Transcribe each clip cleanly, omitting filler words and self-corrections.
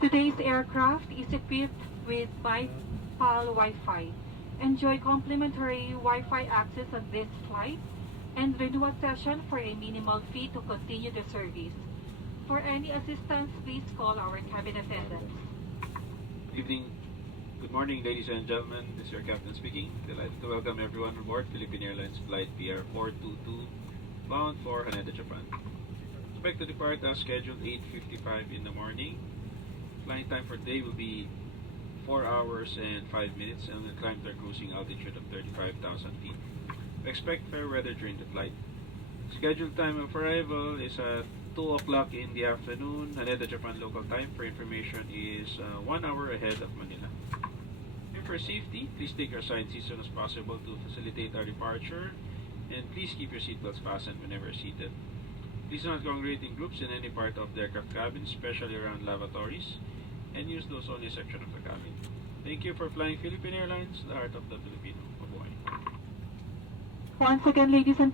Today's aircraft is equipped with bi-PAL Wi-Fi. Enjoy complimentary Wi-Fi access on this flight and renewal session for a minimal fee to continue the service. For any assistance, please call our cabin attendants. Good morning, ladies and gentlemen. This is your captain speaking. Delighted to welcome everyone on board Philippine Airlines flight PR422 bound for Haneda, Japan. Expect to depart as scheduled 8:55 in the morning. Flying time for today will be 4 hours and 5 minutes and will climb to a cruising altitude of 35,000 feet. We expect fair weather during the flight. Scheduled time of arrival is at 2 o'clock in the afternoon, Haneda, Japan local time. For information is 1 hour ahead of Manila. And for safety, please take your assigned seats as soon as possible to facilitate our departure, and please keep your seatbelts fastened whenever seated. Please do not congregate in groups in any part of the aircraft cabin, especially around lavatories, and use those only section of the cabin. Thank you for flying Philippine Airlines, the heart of the Filipino. Mabuhay. Once again, ladies and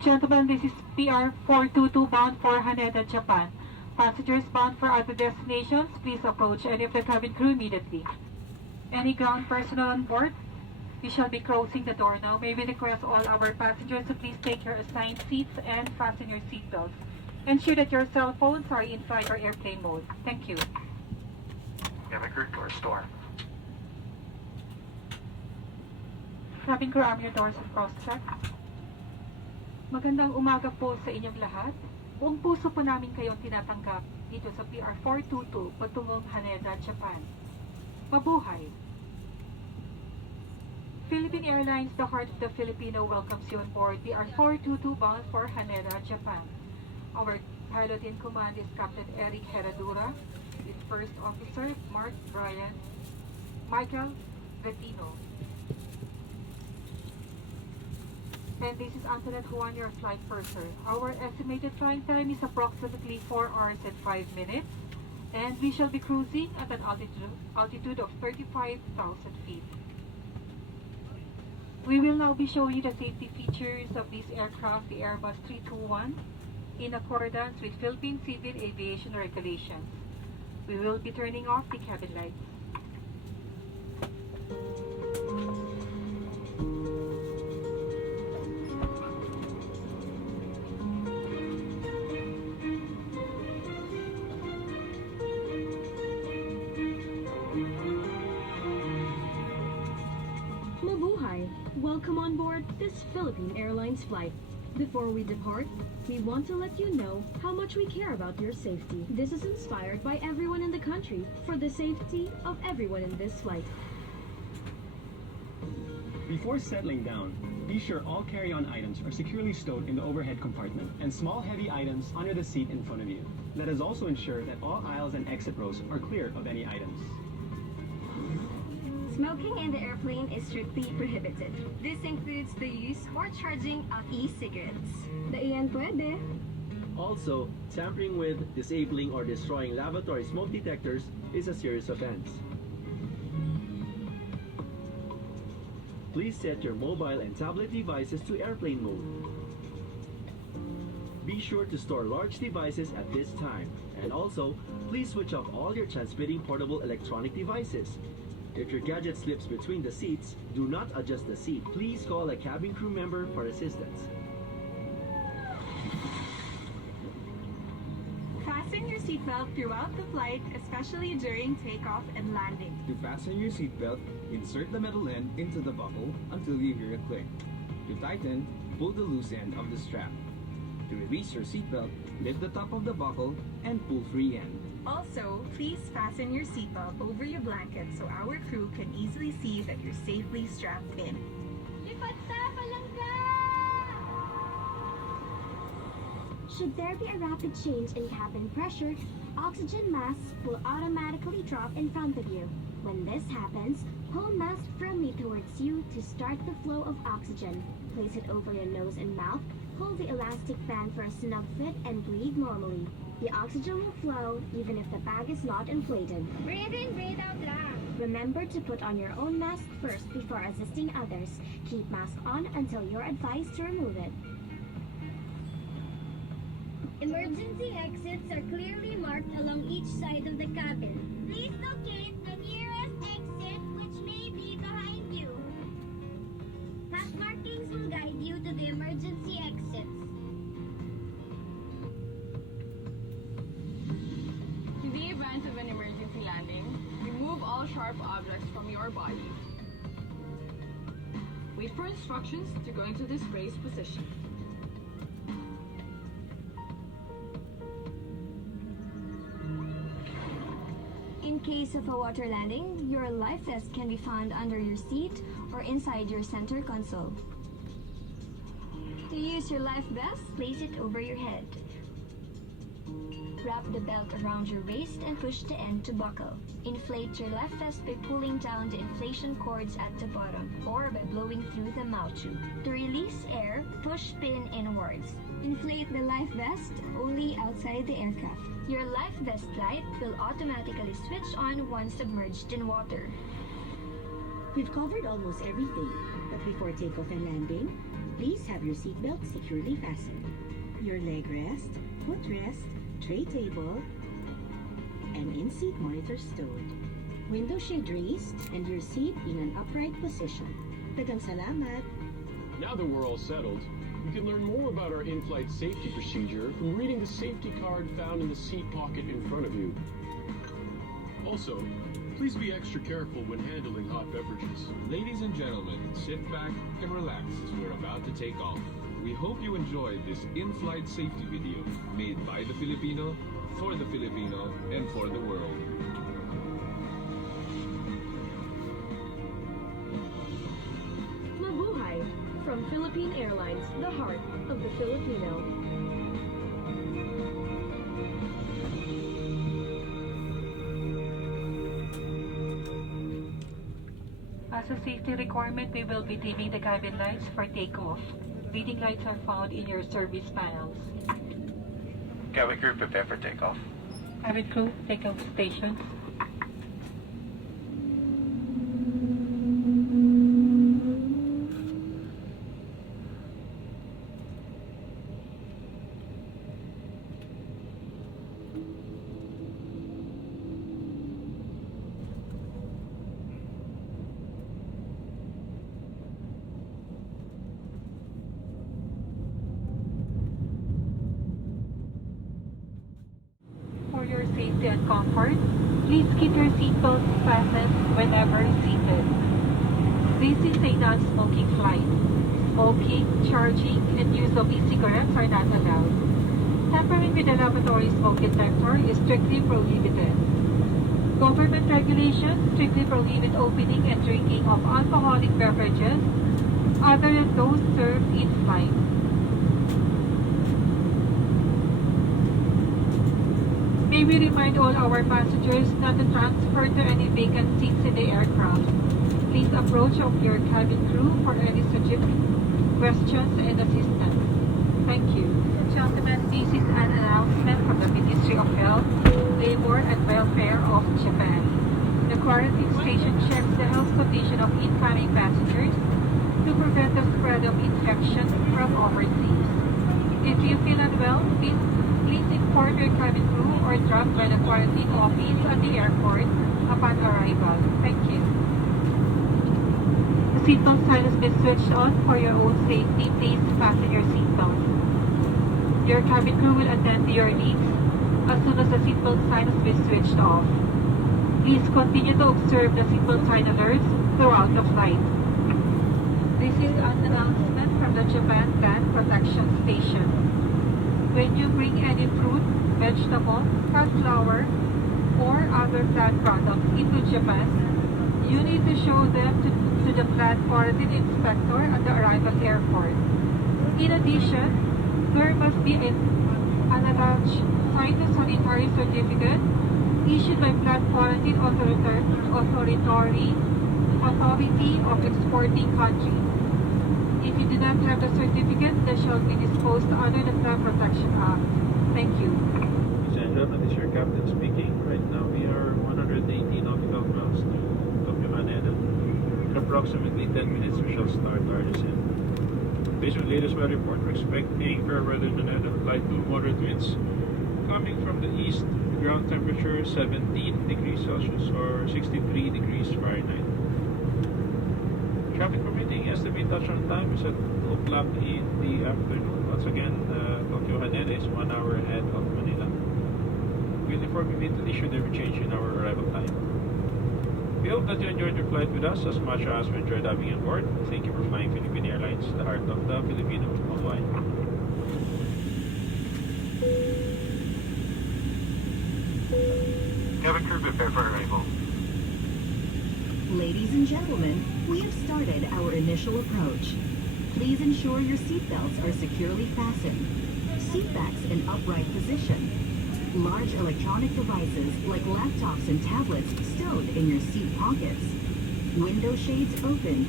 gentlemen, this is PR422 bound for Haneda, Japan. Passengers bound for other destinations, please approach any of the cabin crew immediately. Any ground personnel on board, we shall be closing the door now. May we request all our passengers to please take your assigned seats and fasten your seatbelts. Ensure that your cell phones are in flight or airplane mode. Thank you. Cabin crew, doors store. Cabin crew, arm your doors and cross-check. Magandang umaga po sa inyong lahat. Buong puso po namin kayong tinatanggap dito sa PR422 patungong Haneda, Japan. Mabuhay! Philippine Airlines, the heart of the Filipino, welcomes you on board PR422 bound for Haneda, Japan. Our pilot in command is Captain Eric Herradura, with First Officer Michael Bettino. And this is Antoinette Juan, your flight purser. Our estimated flying time is approximately 4 hours and 5 minutes, and we shall be cruising at an altitude of 35,000 feet. We will now be showing you the safety features of this aircraft, the Airbus A321, in accordance with Philippine Civil Aviation regulations. We will be turning off the cabin lights. Welcome on board this Philippine Airlines flight. Before we depart, we want to let you know how much we care about your safety. This is inspired by everyone in the country for the safety of everyone in this flight. Before settling down, be sure all carry-on items are securely stowed in the overhead compartment and small heavy items under the seat in front of you. Let us also ensure that all aisles and exit rows are clear of any items. Smoking in the airplane is strictly prohibited. This includes the use or charging of e-cigarettes. Daiyan pwede. Also, tampering with, disabling, or destroying lavatory smoke detectors is a serious offense. Please set your mobile and tablet devices to airplane mode. Be sure to store large devices at this time. And also, please switch off all your transmitting portable electronic devices. If your gadget slips between the seats, do not adjust the seat. Please call a cabin crew member for assistance. Fasten your seatbelt throughout the flight, especially during takeoff and landing. To fasten your seatbelt, insert the metal end into the buckle until you hear a click. To tighten, pull the loose end of the strap. To release your seatbelt, lift the top of the buckle and pull free end. Also, please fasten your seatbelt over your blanket so our crew can easily see that you're safely strapped in. Should there be a rapid change in cabin pressure, oxygen masks will automatically drop in front of you. When this happens, pull mask firmly towards you to start the flow of oxygen. Place it over your nose and mouth, hold the elastic band for a snug fit and breathe normally. The oxygen will flow even if the bag is not inflated. Breathe in, breathe out loud. Remember to put on your own mask first before assisting others. Keep mask on until you're advised to remove it. Emergency exits are clearly marked along each side of the cabin. landing, remove all sharp objects from your body. Wait for instructions to go into this brace position. In case of a water landing, your life vest can be found under your seat or inside your center console. To use your life vest, place it over your head. Wrap the belt around your waist and push the end to buckle. Inflate your life vest by pulling down the inflation cords at the bottom or by blowing through the mouth tube. To release air, push pin inwards. Inflate the life vest only outside the aircraft. Your life vest light will automatically switch on once submerged in water. We've covered almost everything, but before takeoff and landing, please have your seatbelt securely fastened. Your leg rest, foot rest, tray table, and in-seat monitor stowed. Window shade raised and your seat in an upright position. Daghang salamat! Now that we're all settled, you can learn more about our in-flight safety procedure from reading the safety card found in the seat pocket in front of you. Also, please be extra careful when handling hot beverages. Ladies and gentlemen, sit back and relax as we're about to take off. We hope you enjoyed this in-flight safety video made by the Filipino, for the Filipino, and for the world. Mabuhay! From Philippine Airlines, the heart of the Filipino. As a safety requirement, we will be dimming the cabin lights for takeoff. Reading lights are found in your service panels. Cabin crew, prepare for takeoff. Cabin crew, takeoff stations. For your safety and comfort, please keep your seatbelts fastened whenever seated. This is a non-smoking flight. Smoking, charging, and use of e-cigarettes are not allowed. Tampering with the lavatory smoke detector is strictly prohibited. Government regulations strictly prohibit opening and drinking of alcoholic beverages other than those served in flight. May we remind all our passengers not to transfer to any vacant seats in the aircraft. Please approach of your cabin crew for any questions and assistance. Thank you. Gentlemen, this is an announcement from the Ministry of Health, Labor and Welfare of Japan. The quarantine station checks the health condition of incoming passengers to prevent the spread of infection from overseas. If you feel unwell, please inform your cabin crew or drop by the quarantine office at the airport upon arrival. Thank you. The seatbelt sign has been switched on for your own safety. Please fasten your seatbelt. Your cabin crew will attend to your needs as soon as the seatbelt sign has been switched off. Please continue to observe the seatbelt sign alerts throughout the flight. This is an announcement from the Japan Plant Protection Station. When you bring any fruit, vegetable, cut flour, or other plant products into Japan, you need to show them to the plant quarantine inspector at the arrival airport. In addition, there must be an attached phytosanitary certificate issued by plant quarantine authority of exporting country. If you do not have the certificate, they shall be disposed under the Plant Protection Act. Thank you. Ladies and gentlemen, this is your captain speaking. Right now we are 180 nautical miles to Tokyo Haneda. In approximately 10 minutes we shall start our descent. Based on the latest weather report, we're expecting fair weather in Haneda, light to moderate winds. Coming from the east, ground temperature 17 degrees Celsius or 63 degrees Fahrenheit. Traffic permitting, estimated touchdown time is at 2 o'clock in the afternoon. Once again, Tokyo Haneda is 1 hour ahead of Manila. We'll inform you immediately should there be change in our arrival time. hope that you enjoyed your flight with us as much as we enjoyed having you on board. Thank you for flying Philippine Airlines, the heart of the Filipino worldwide. Cabin crew, prepare for arrival. Ladies and gentlemen, we have started our initial approach. Please ensure your seatbelts are securely fastened. Seatbacks in upright position. Large electronic devices like laptops and tablets stowed in your seat pockets. Window shades open,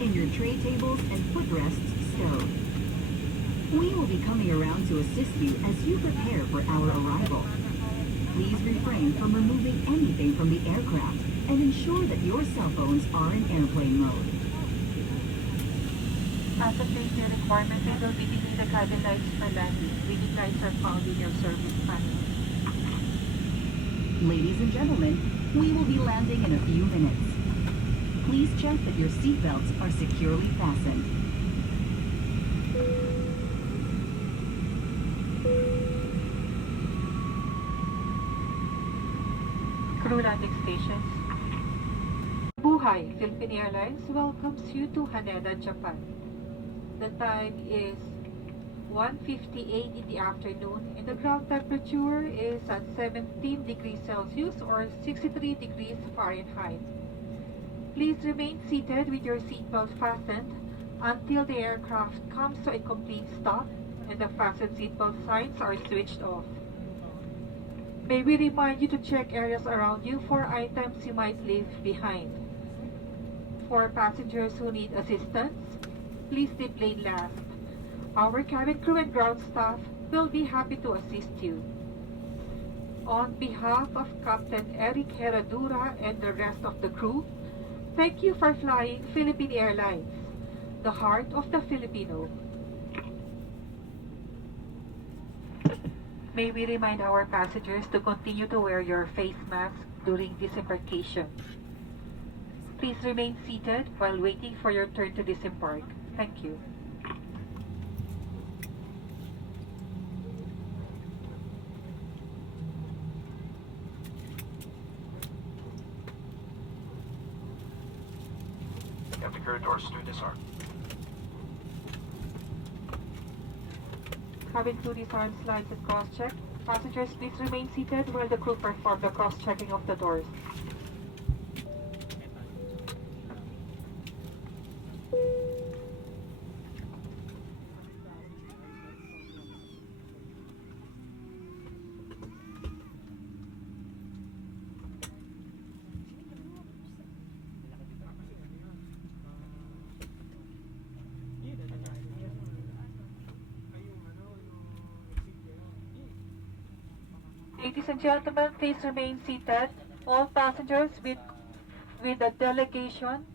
and your tray tables and footrests stowed. We will be coming around to assist you as you prepare for our arrival. Please refrain from removing anything from the aircraft and ensure that your cell phones are in airplane mode. As a safety requirement, we will be dimming the cabin lights for landing. Reading lights are found in your service manual. Ladies and gentlemen, we will be landing in a few minutes. Please check that your seatbelts are securely fastened. Crew landing stations. Buhay, Philippine Airlines welcomes you to Haneda, Japan. The time is 1:58 in the afternoon and the ground temperature is at 17 degrees Celsius or 63 degrees Fahrenheit. Please remain seated with your seatbelt fastened until the aircraft comes to a complete stop and the fastened seatbelt signs are switched off. May we remind you to check areas around you for items you might leave behind. For passengers who need assistance, please dip lane last. Our cabin crew and ground staff will be happy to assist you. On behalf of Captain Eric Herradura and the rest of the crew, thank you for flying Philippine Airlines, the heart of the Filipino. May we remind our passengers to continue to wear your face mask during disembarkation. Please remain seated while waiting for your turn to disembark. Thank you. Cabin crew, doors to disarm. Cabin crew disarm slides and cross-check. Passengers, please remain seated while the crew perform the cross-checking of the doors. Ladies and gentlemen, please remain seated. All passengers with the delegation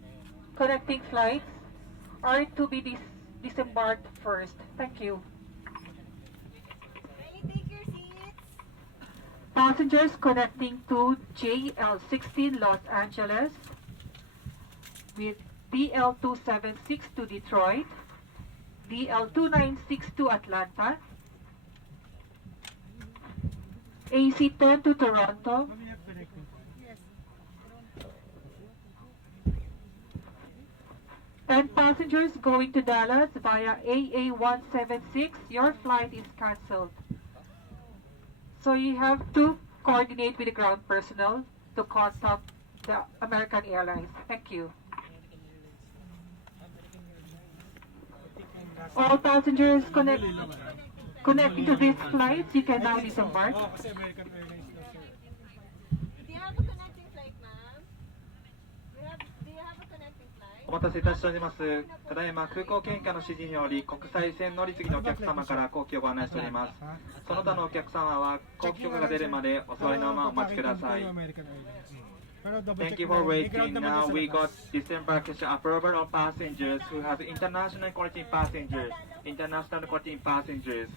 connecting flights are to be disembarked first. Thank you. Passengers connecting to JL16 Los Angeles with DL276 to Detroit, DL296 to Atlanta, AC-10 to Toronto, and passengers going to Dallas via AA176, your flight is cancelled. So you have to coordinate with the ground personnel to contact the American Airlines. Thank you. All passengers connecting to these flights, you can now disembark. お待たせいたしております。ただいま空港検査の指示により国際線乗り継ぎのお客様から航機をご案内しております。その他のお客様は航機許可が出るまでお座りのままお待ちください。Thank you for waiting. Now we got disembarkation approval of passengers who have international quarantine passengers. International quarantine passengers.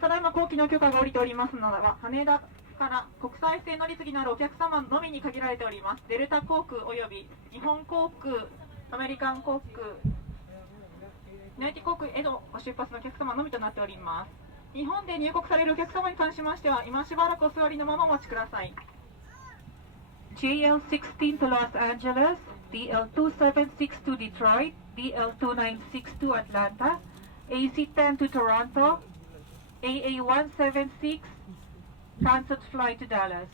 ただいま航機の許可が下りておりますのは羽田から国際線乗り継ぎのあるお客様のみに限られております。デルタ航空および日本航空、アメリカン航空、ユナイティ航空へのご出発のお客様のみとなっております。日本で入国されるお客様に関しましては今しばらくお座りのままお待ちください。JL16 to Los Angeles, DL276 to Detroit, DL2962 to Atlanta, AC10 to Toronto, AA176 canceled flight to Dallas.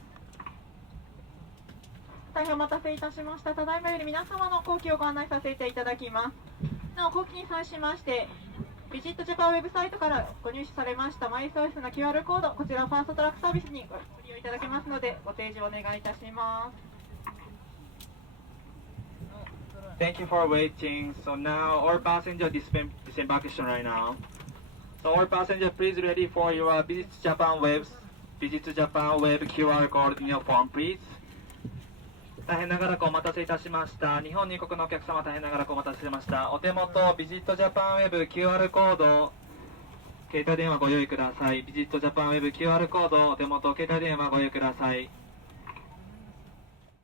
大変お待たせいたしました。ただいまより皆様の航機をご案内させていただきます。なお、航機に際しまして、ビジットジャパンウェブサイトからご入手されましたマイサービスの QR コード、こちらファーストトラックサービスにご利用いただけますので、ご提示をお願いいたします。Thank you for waiting. So now all passengers disembarkation right now. So all passengers, please ready for your Visit Japan Web QR code in your phone, please. 大変長らくお待たせいたしました。日本入国のお客様、大変長らくお待たせしました。お手元ビジットジャパンウェブ QR コード、携帯電話ご用意ください。ビジットジャパンウェブ QR コード、お手元携帯電話ご用意ください。